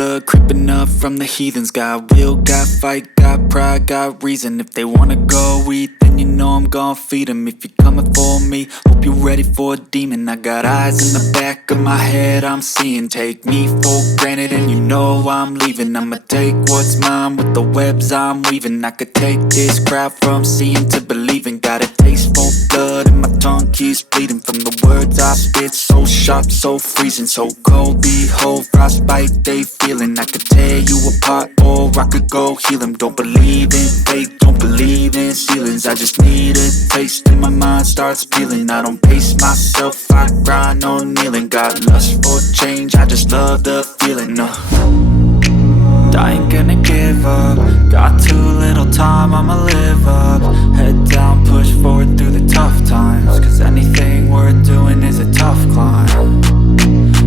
blood creeping up from the heathens. Got will, got fight, got pride, got reason. If they wanna go eat, then you know I'm gon' feed them. If you're coming for me, hope you're ready for a demon. I got eyes in the back of my head, I'm seeing. Take me for granted and you know I'm leaving. I'ma take what's mine with the webs I'm weaving. I could take this crowd from seeing to believing. Got a taste for blood and my tongue keeps bleeding from the words I spit. So sharp, so freezing, so cold. Behold, frostbite they feeling. I could tear you apart or I could go heal them. Don't believe in fate, don't believe in ceilings. I just need a taste and my mind starts peeling. I don't pace myself, I grind on kneeling. Got lust for change, I just love the feeling. I ain't gonna give up. Got too little time, I'ma live up. Head down, push forward through the tough times. Cause anything worth doing is a tough climb.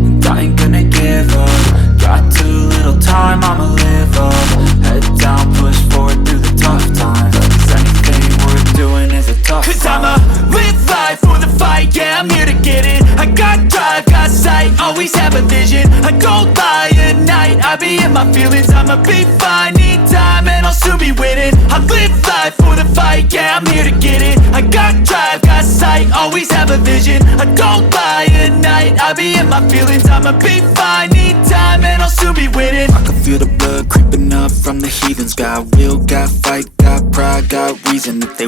And I ain't gonna give up. Got too little time, I'ma live up. Head down, push forward through the tough times. Cause anything worth doing is a tough climb. Cause I'ma live life for the fight, yeah, I'm here to get it. I got drive, got sight, always have a vision. I don't lie at night, I be in my feelings. I'ma be fine, need time and I'll soon be winning. I live life for the fight, yeah, I'm here to get it. I got drive, got sight, always have a vision. I don't lie at night, I be in my feelings. I'ma be fine, need time and I'll soon be winning. I can feel the blood creeping up from the heathens. Got will, got fight, got pride, got reason. If they